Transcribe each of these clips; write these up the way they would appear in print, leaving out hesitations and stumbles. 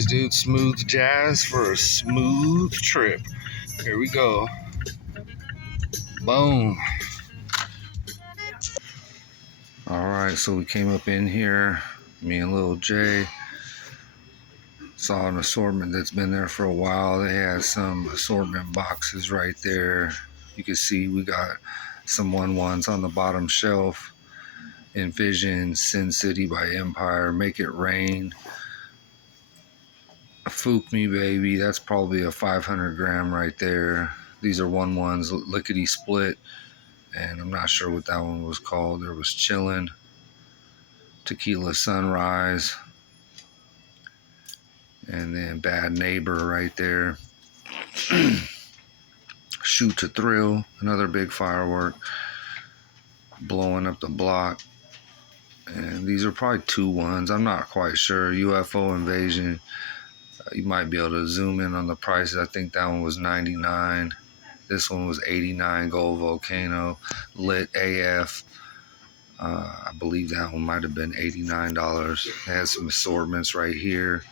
Anyways, dude, smooth jazz for a smooth trip. Here we go. Boom. All right, so we came up in here, me and Lil J. Saw an assortment that's been there for a while. They had some assortment boxes right there. You can see we got some 1-1s on the bottom shelf. Envision, Sin City by Empire, Make It Rain. Fook Me Baby, that's probably a 500 gram right there. These are 1-1s, lickety split. And I'm not sure what that one was called. There was Chillin', Tequila Sunrise, and then Bad Neighbor right there. Shoot to Thrill, another big firework, blowing up the block. And these are probably 2-1s. I'm not quite sure. UFO Invasion, you might be able to zoom in on the prices. I think that one was 99. This one was 89. Gold Volcano, Lit AF. I believe that one might have been $89. It has some assortments right here.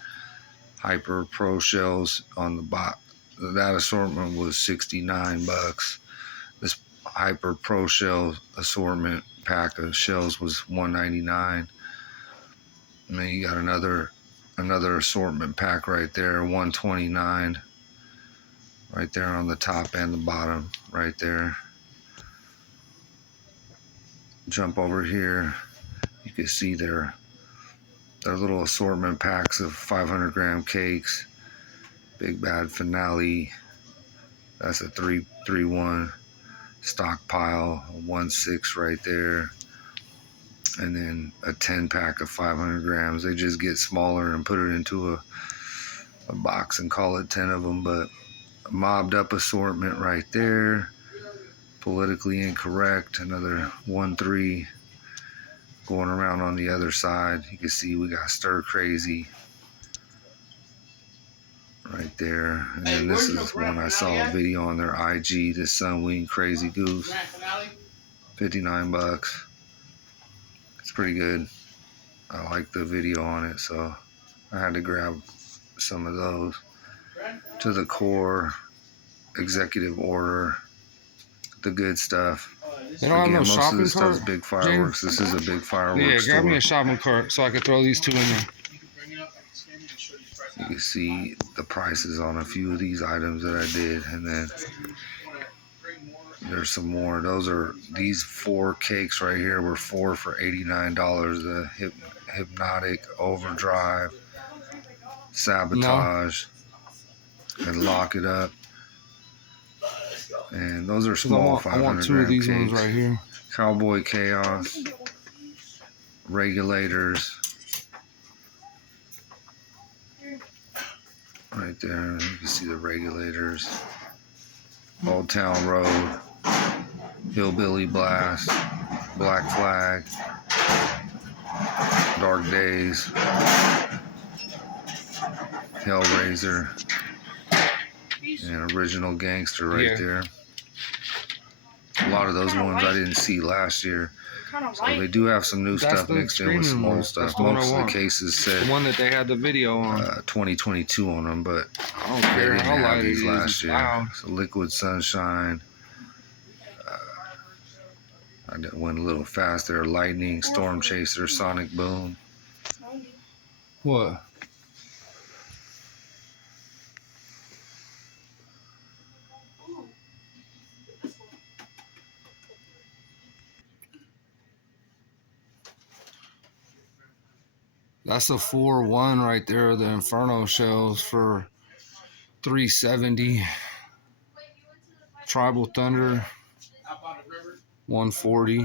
Hyper Pro shells on the bot. That assortment was 69 bucks. This Hyper Pro shell assortment pack of shells was 199. And then you got another assortment pack right there, 129. Right there on the top and the bottom, right there. Jump over here. You can see their little assortment packs of 500 gram cakes. Big Bad Finale. That's a 3-1 stockpile. A 1-6 right there. And then a 10 pack of 500 grams. They just get smaller and put it into a box and call it 10 of them. But a mobbed up assortment right there. Politically Incorrect. Another 1-3 going around on the other side. You can see we got Stir Crazy right there. And then this is one I saw a video on their IG, this Sunwing Crazy Goose. 59 bucks. It's pretty good. I like the video on it, so I had to grab some of those. To the Core, Executive Order, the good stuff. They don't have no most shopping of this cart, stuff's big fireworks. James? This is a big fireworks Yeah, grab store. me a shopping cart so I can throw these two in there. You can see the prices on a few of these items that I did, and then there's some more. These 4 cakes right here were 4 for $89. The Hypnotic, Overdrive, Sabotage, and Lock It Up. And those are small 500 I want 2 gram of these cakes. ones right here. Cowboy Chaos, Regulators. Right there, you can see the Regulators. Old Town Road, Hillbilly Blast, Black Flag, Dark Days, Hellraiser, and Original Gangster right there. A lot of those ones I didn't see last year. So they do have some new stuff mixed in with some old stuff. Most of the cases said the one that they had the video on 2022 on them, but I don't care they didn't how have light these it last is. year. Loud. So Liquid Sunshine. I went a little fast there. Lightning, Storm Chaser, Sonic Boom. What? That's a 4-1 right there. The Inferno shells for $370. Tribal Thunder 140.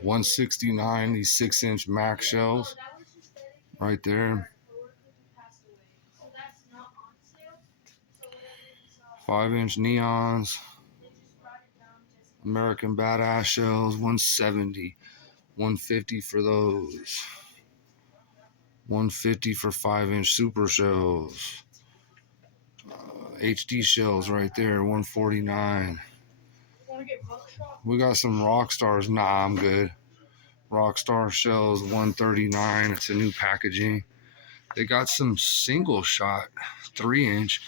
169. These 6-inch Mac shells right there. 5-inch neons. American Badass shells 170. 150 for those. 150 for 5-inch super shells. HD shells right there, 149. We got some Rockstars. Nah, I'm good. Rockstar shells, 139. It's a new packaging. They got some single shot 3-inch.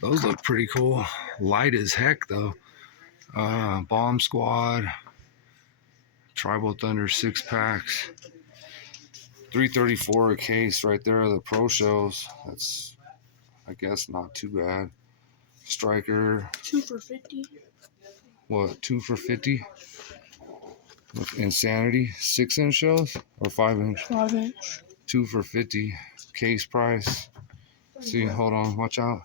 Those look pretty cool. Light as heck though. Bomb Squad, Tribal Thunder 6-packs. 334 a case right there. The Pro Shows. That's, I guess, not too bad. Striker. 2 for $50. What, 2 for $50? With Insanity 6-inch shows or 5-inch? 5-inch. 2 for $50. Case price. See, hold on, watch out.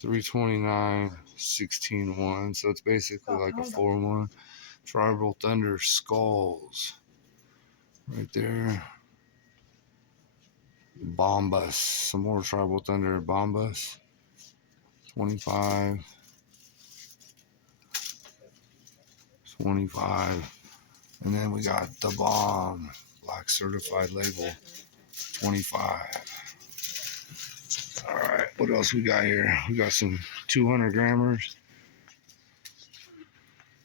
329, 16-1. So it's basically like a 4-1. Tribal Thunder Skulls. Right there. Bombus. Some more Tribal Thunder Bombus. 25. 25. And then we got the Bomb. Black certified label. 25. All right, what else we got here? We got some 200 grammers.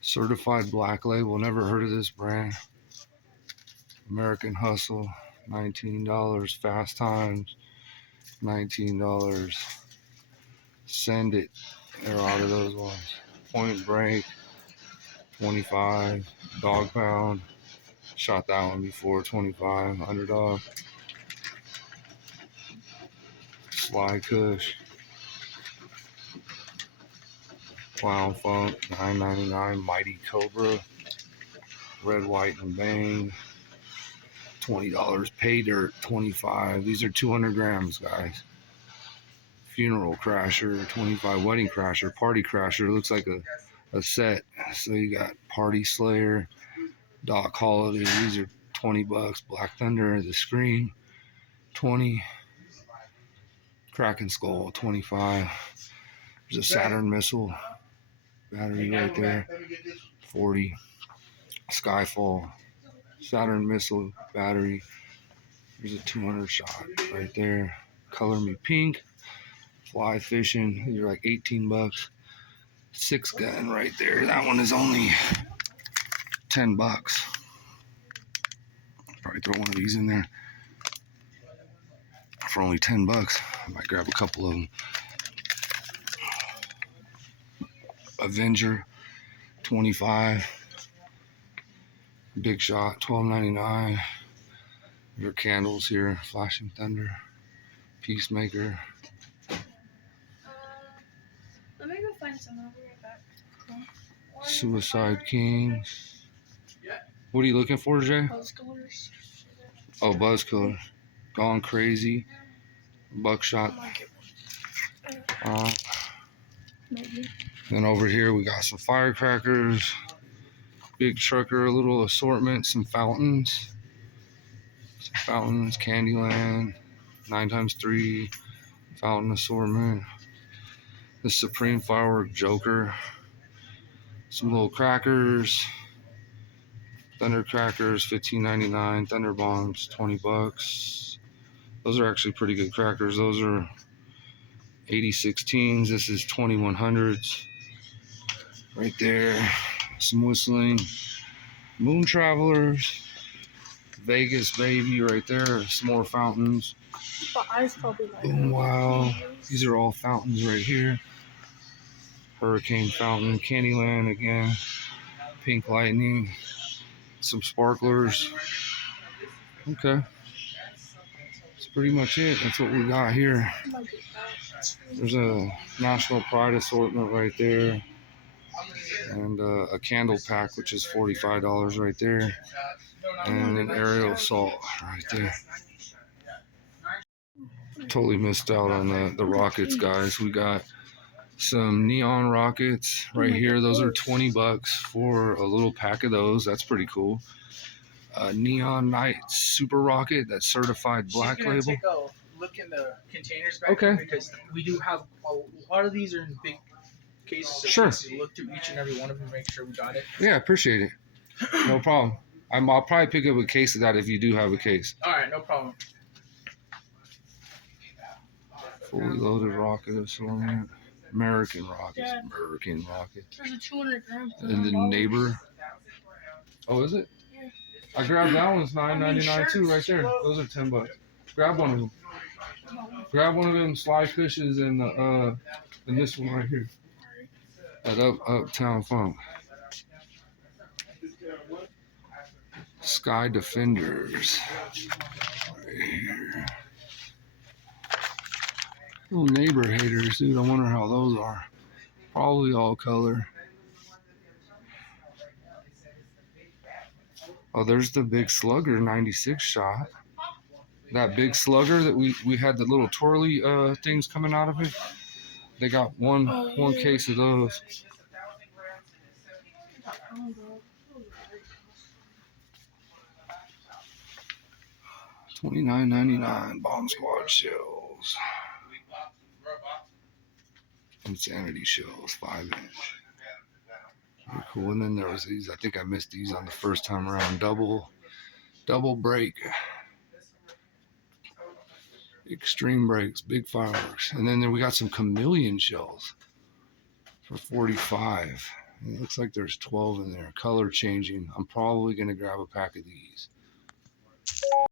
Certified black label. Never heard of this brand. American Hustle. $19. Fast Times. $19. Send It. They're out of those ones. Point Break. 25. Dog Pound. Shot that one before. 25. Underdog. Sly Kush. Clown Funk. $9.99. Mighty Cobra. Red, White, and Bang. $20. Pay Dirt. 25. These are 200 grams, guys. Funeral Crasher. 25. Wedding Crasher. Party Crasher. It looks like a set. So you got Party Slayer. Doc Holiday. These are $20. Black Thunder. The Scream. 20. Kraken Skull. 25. There's a Saturn Missile battery right there. 40. Skyfall. Saturn Missile battery. There's a 200 shot right there. Color Me Pink. Fly Fishing. These are like $18. 6 gun right there. That one is only $10. Probably throw one of these in there for only $10. I might grab a couple of them. Avenger. 25. Big Shot. $12.99. Your candles here. Flashing Thunder. Peacemaker. Let me go find some. I'll be right back. Suicide King. What are you looking for, Jay? Buzz colors. Oh, Buzz Killer. Gone Crazy. Buckshot. I might get one. Maybe. Then over here we got some firecrackers. Big Trucker, a little assortment, some fountains. Candyland. 9x3. Fountain assortment. The Supreme Firework Joker. Some little crackers. Thunder crackers, $15.99. Thunder bombs, $20. Those are actually pretty good crackers. Those are 8016s. This is 2100s. Right there. Some whistling. Moon Travelers. Vegas Baby right there. Some more fountains. But I've probably like Boom Wow. These are all fountains right here. Hurricane Fountain. Candyland again. Pink Lightning. Some sparklers. Okay. That's pretty much it. That's what we got here. There's a National Pride assortment right there. And a candle pack, which is $45 right there. And an aerial assault right there. Totally missed out on the rockets, guys. We got some neon rockets right here. Those are $20 for a little pack of those. That's pretty cool. Neon Night Super Rocket, that's certified black label. Take a look in the containers back there because we do have a lot of these are in big cases. So Sure. Look through each and every one of them, make sure we got it. Yeah, appreciate it. No problem. I'll probably pick up a case of that if you do have a case. All right, no problem. Fully loaded rocket assortment. American rockets. Yeah. American rockets. There's a 200 gram. And the neighbor. Oh, is it? Yeah. I grabbed that one's $9.99 too, right there. Those are $10. Grab one of them. Grab one of them sly fishes and this one right here. At Uptown Funk. Sky Defenders. Right here. Little neighbor haters, dude. I wonder how those are. Probably all color. Oh, there's the big slugger 96 shot. That big slugger that we had the little twirly things coming out of it. They got one case of those. $29.99 Bomb Squad shells. Insanity shells, 5-inch. Pretty cool. And then there was these. I think I missed these on the first time around. Double break. Extreme breaks, big fireworks. And then we got some chameleon shells for 45. And it looks like there's 12 in there. Color changing. I'm probably gonna grab a pack of these.